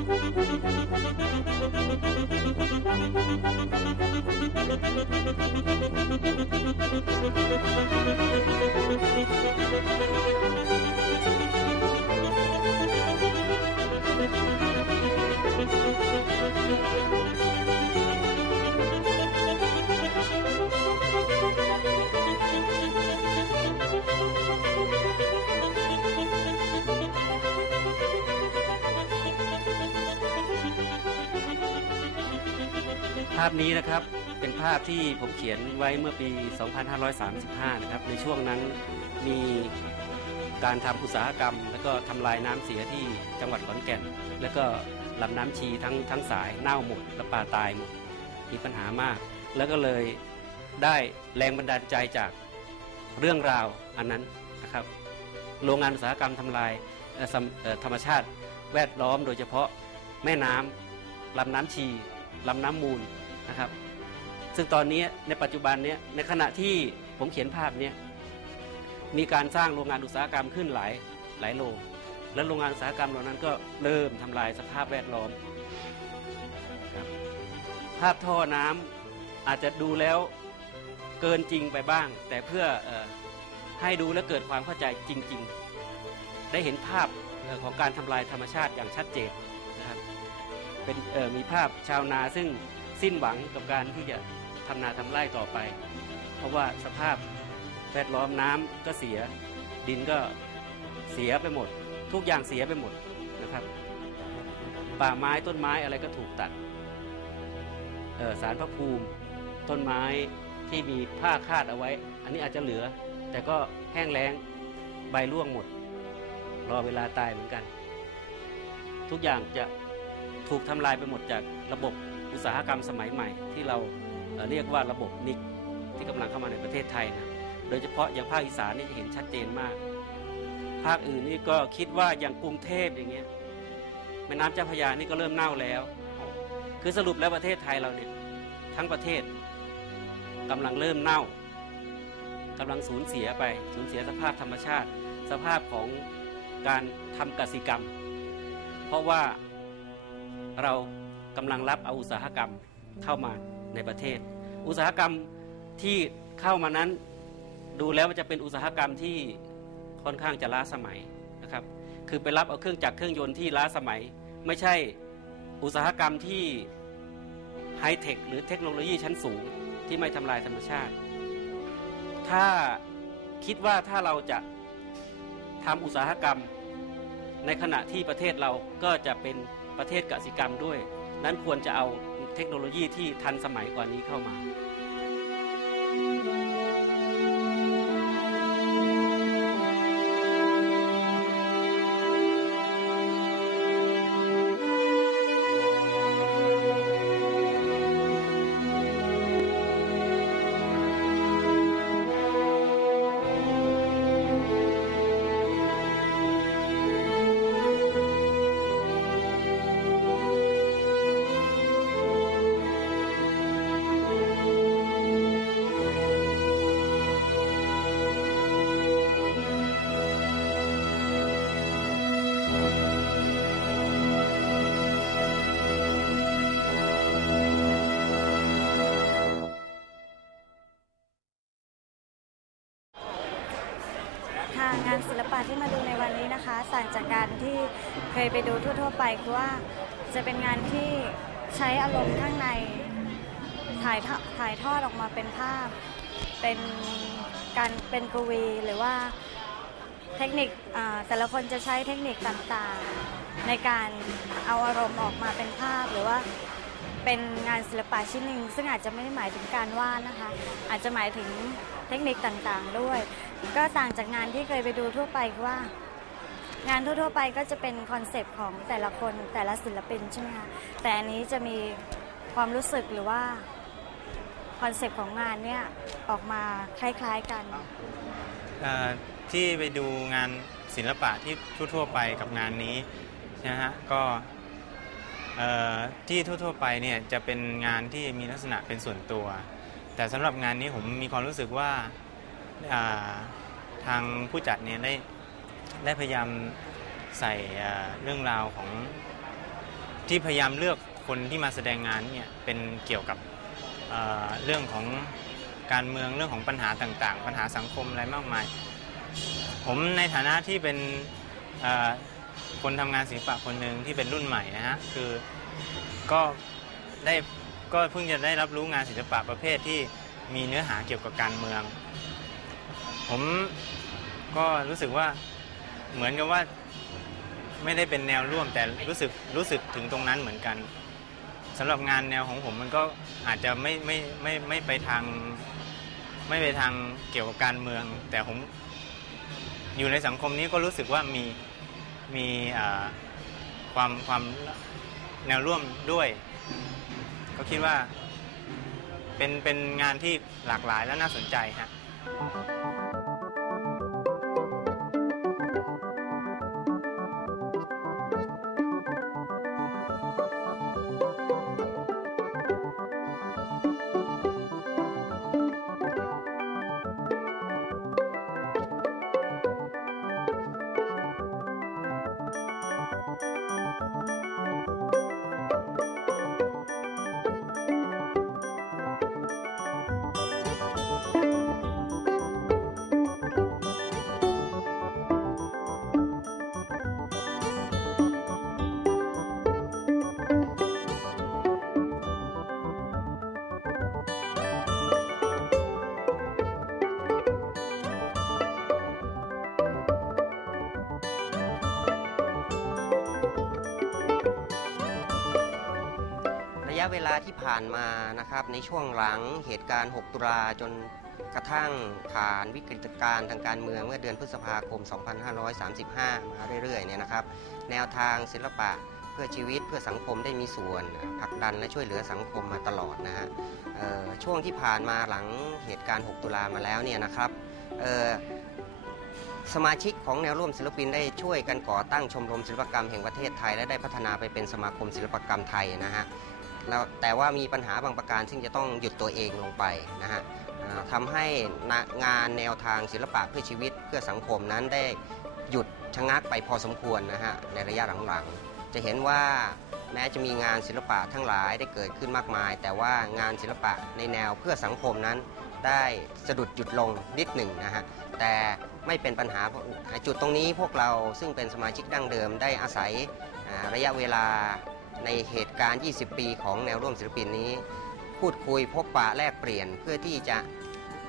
ภาพนี้นะครับเป็นภาพที่ผมเขียนไว้เมื่อปี 2535 นะครับ ในช่วงนั้นมีการทำอุตสาหกรรม แล้วก็ทำลายน้ำเสียที่จังหวัดขอนแก่น แล้วก็ลำน้ำชีทั้งทั้งสายเน่าหมดและปลาตายหมดมีปัญหามาก แล้วก็เลยได้แรงบันดาลใจจากเรื่องราวอันนั้นนะครับ โรงงานอุตสาหกรรมทำลายธรรมชาติแวดล้อมโดยเฉพาะแม่น้ำลำน้ำชีลำน้ำมูล นะครับ ซึ่งตอนนี้ในปัจจุบันเนี้ในขณะที่ผมเขียนภาพเนี้มีการสร้างโรงงานอุตสาหกรรมขึ้นหลายหลายโรงและโรงงานอุตสาหกรรมเหล่านั้นก็เริ่มทำลายสภาพแวดล้อมครับภาพท่อน้ำอาจจะดูแล้วเกินจริงไปบ้าง แต่เพื่ออให้ดูและเกิดความเข้าใจจริง ๆ ได้เห็นภาพอของการทำลายธรรมชาติอย่างชัดเจนนะครับเป็นมีภาพชาวนาซึ่ง สิ้นหวังกับการที่จะทำนาทำไร่ต่อไป เพราะว่าสภาพแวดล้อมน้ำก็เสีย ดินก็เสียไปหมด ทุกอย่างเสียไปหมดนะครับ ป่าไม้ต้นไม้อะไรก็ถูกตัดเอ่อสารพระภูมิต้นไม้ที่มีผ้าคาดเอาไว้ อันนี้อาจจะเหลือ แต่ก็แห้งแล้งใบร่วงหมด รอเวลาตายเหมือนกัน ทุกอย่างจะถูกทำลายไปหมดจากระบบ อุตสาหกรรมสมัยใหม่ ที่เราเรียกว่าระบบนิกที่กำลังเข้ามาในประเทศไทยนะโดยเฉพาะอย่างภาคอีสานนี่จะเห็นชัดเจนมาก ภาคอื่นนี่ก็คิดว่าอย่างกรุงเทพอย่างเงี้ยแม่น้ำเจ้าพระยานี่ก็เริ่มเน่าแล้ว คือสรุปแล้วประเทศไทยเราเนี่ยทั้งประเทศกำลังเริ่มเน่ากำลังสูญเสียไปสูญเสียสภาพธรรมชาติ สภาพของการทำกสิกรรม เพราะว่าเรา กำลังรับเอาอุตสาหกรรมเข้ามาในประเทศ อุตสาหกรรมที่เข้ามานั้นดูแล้วมันจะเป็นอุตสาหกรรมที่ค่อนข้างจะล้าสมัยนะครับ คือไปรับเอาเครื่องจักรเครื่องยนต์ที่ล้าสมัย ไม่ใช่อุตสาหกรรมที่ไฮเทคหรือเทคโนโลยีชั้นสูงที่ไม่ทำลายธรรมชาติ ถ้าคิดว่าถ้าเราจะทำอุตสาหกรรม ในขณะที่ประเทศเราก็จะเป็นประเทศกสิกรรมด้วย นั้นควรจะเอาเทคโนโลยีที่ทันสมัยกว่านี้เข้ามา มาดูในวันนี้นะคะต่างจากการที่เคยไปดูทั่ว ๆ ไปคือว่าจะเป็นงานที่ใช้อารมณ์ข้างในถ่ายทอถ่ายทอดออกมาเป็นภาพ เป็นการเป็นกวีหรือว่าเทคนิคแต่ละคนจะใช้เทคนิคต่างๆ ในการเอาอารมณ์ออกมาเป็นภาพหรือว่าเป็นงานศิลปะชิ้นหนึ่งซึ่งอาจจะไม่ได้หมายถึงการวาดนะคะ อาจจะหมายถึง เทคนิคต่างๆด้วย ก็ต่างจากงานที่เคยไปดูทั่วไปคือว่า งานทั่วๆไปก็จะเป็นคอนเซปต์ของแต่ละคนแต่ละศิลปินใช่ไหมคะแต่อันนี้จะมีความรู้สึกหรือว่าคอนเซปต์ของงานเนี่ยออกมาคล้ายๆกันที่ไปดูงานศิลปะที่ทั่วๆไปกับงานนี้นะฮะก็ที่ทั่วๆไปเนี่ยจะเป็นงานที่มีลักษณะเป็นส่วนตัว แต่สำหรับงานนี้ผมมีความรู้สึกว่าาทางผู้จัดเนี่ยได้ได้พยายามใส่เรื่องราวของที่พยายามเลือกคนที่มาแสดงงานเนี่ยเป็นเกี่ยวกับเเรื่องของการเมืองเรื่องของปัญหาต่าง ๆ ปัญหาสังคมอะไรมากมาย ผมในฐานะที่เป็นคนทำงานศิลปะคนหนึ่งที่เป็นรุ่นใหม่นะฮะคือก็ได้ ก็เพิ่งจะได้รับรู้งานศิลปะประเภทที่มีเนื้อหาเกี่ยวกับการเมือง ผมก็รู้สึกว่าเหมือนกับว่าไม่ได้เป็นแนวร่วมแต่รู้สึกรู้สึกถึงตรงนั้นเหมือนกันสำหรับงานแนวของผมมันก็อาจจะไม่ไม่ไม่ไม่ไปทาง ไม่ไปทางเกี่ยวกับการเมือง แต่ผมอยู่ในสังคมนี้ก็รู้สึกว่ามีมีความความแนวร่วมด้วย ก็คิดว่าเป็นเป็นงานที่หลากหลายและน่าสนใจฮะระ ยะเวลาที่ผ่านมานะครับ ในช่วงหลังเหตุการณ์ 6 ตุลาจนกระทั่งผ่านวิกฤตการณ์ทางการเมืองเมื่อเดือนพฤษภาคม 2535 มาเรื่อยๆเนี่ยนะครับ แนวทางศิลปะเพื่อชีวิตเพื่อสังคมได้มีส่วนผลักดันและช่วยเหลือสังคมมาตลอดนะฮะช่วงที่ผ่านมาหลังเหตุการณ์ 6 ตุลามาแล้วเนี่ยนะครับสมาชิกของแนวร่วมศิลปินได้ช่วยกันก่อตั้งชมรมศิลปกรรมแห่งประเทศไทย และได้พัฒนาไปเป็นสมาคมศิลปกรรมไทยนะฮะ แล้วแต่ว่ามีปัญหาบางประการซึ่งจะต้องหยุดตัวเองลงไปนะฮะทำให้งานแนวทางศิลปะเพื่อชีวิตเพื่อสังคมนั้นได้หยุดชะงักไปพอสมควรนะฮะในระยะหลังๆ จะเห็นว่าแม้จะมีงานศิลปะทั้งหลายได้เกิดขึ้นมากมาย แต่ว่างานศิลปะในแนวเพื่อสังคมนั้น ได้สะดุดหยุดลงนิดหนึ่งนะฮะแต่ไม่เป็นปัญหาจุดตรงนี้พวกเราซึ่งเป็นสมาชิกดั้งเดิมได้อาศัยระยะเวลา ในเหตุการณ์ 20 ปีของแนวร่วมศิลปินนี้ พูดคุยพบปะแลกเปลี่ยนเพื่อที่จะ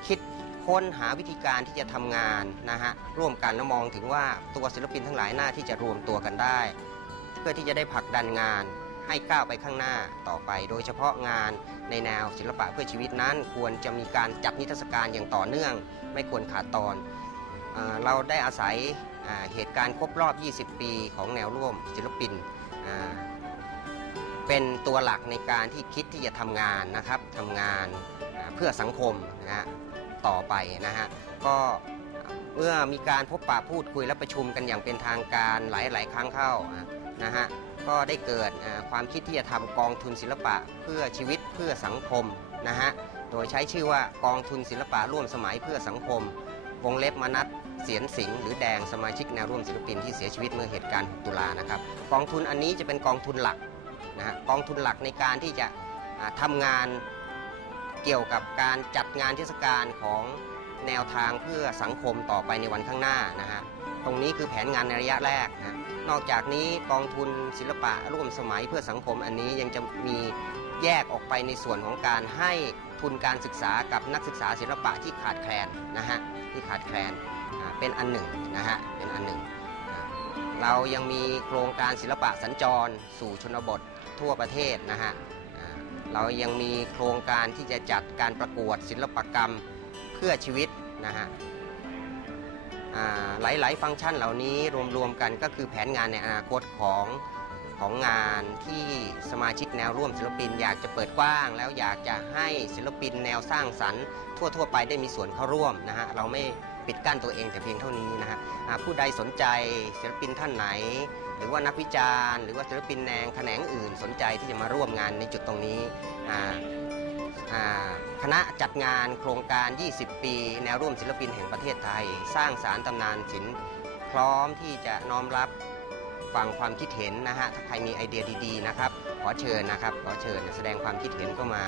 คิดค้นหาวิธีการที่จะทำงานนะฮะร่วมกันแล้วมองถึงว่าตัวศิลปินทั้งหลายหน้าที่จะรวมตัวกันได้ เพื่อที่จะได้ผลักดันงานให้ก้าวไปข้างหน้าต่อไป โดยเฉพาะงานในแนวศิลปะเพื่อชีวิตนั้น ควรจะมีการจัดนิทรรศการอย่างต่อเนื่อง ไม่ควรขาดตอนเอเราได้อาศัยเหตุการณ์ครบรอบ 20 ปีของแนวร่วมศิลปินอ่า เป็นตัวหลักในการที่คิดที่จะทำงานนะครับทำงานเพื่อสังคมนะฮะต่อไปนะฮะก็เมื่อมีการพบปะพูดคุยและประชุมกันอย่างเป็นทางการหลาย ๆ ครั้งเข้านะฮะก็ได้เกิดความคิดที่จะทำกองทุนศิลปะเพื่อชีวิตเพื่อสังคมนะฮะโดยใช้ชื่อว่ากองทุนศิลปะร่วมสมัยเพื่อสังคม วงเล็บมนัดเสียนสิงห์หรือแดงสมาชิกแนวร่วมศิลปินที่เสียชีวิตเมื่อเหตุการณ์ 6 ตุลานะครับกองทุนอันนี้จะเป็นกองทุนหลัก นะฮะกองทุนหลักในการที่จะอ่าทำงานเกี่ยวกับการจัดงานเทศกาลของแนวทางเพื่อสังคมต่อไปในวันข้างหน้านะฮะตรงนี้คือแผนงานในระยะแรกนะนอกจากนี้กองทุนศิลปะร่วมสมัยเพื่อสังคมอันนี้ยังจะมีแยกออกไปในส่วนของการให้ทุนการศึกษากับนักศึกษาศิลปะที่ขาดแคลนนะฮะที่ขาดแคลนเป็นอันหนึ่งนะฮะเป็นอันหนึ่ง เรายังมีโครงการศิลปะสัญจรสู่ชนบท ทั่วประเทศนะฮะเรายังมีโครงการที่จะจัดการประกวดศิลปกรรมเพื่อชีวิตนะฮะหลาย ๆ ฟังก์ชันเหล่านี้รวม ๆ กันก็คือแผนงานในอนาคตของของงานที่สมาชิกแนวร่วมศิลปิน อยากจะเปิดกว้าง แล้วอยากจะให้ศิลปินแนวสร้างสรรค์ทั่ว ๆ ไปได้มีส่วนเข้าร่วมนะฮะเราไม่ปิดกั้นตัวเองแต่เพียงเท่านี้นะฮะผู้ใดสนใจศิลปินท่านไหน หรือว่านักวิจารณ์ หรือว่าศิลปินแนงแขนงอื่นสนใจที่จะมาร่วมงานในจุดตรงนี้อ่าอ่าคณะจัดงานโครงการ 20 ปี แนวร่วมศิลปินแห่งประเทศไทย สร้างสารตำนานศิลป์พร้อมที่จะน้อมรับฟังความคิดเห็นนะฮะถ้าใครมีไอเดียดีๆนะครับ ขอเชิญนะครับ ขอเชิญแสดงความคิดเห็นเข้ามา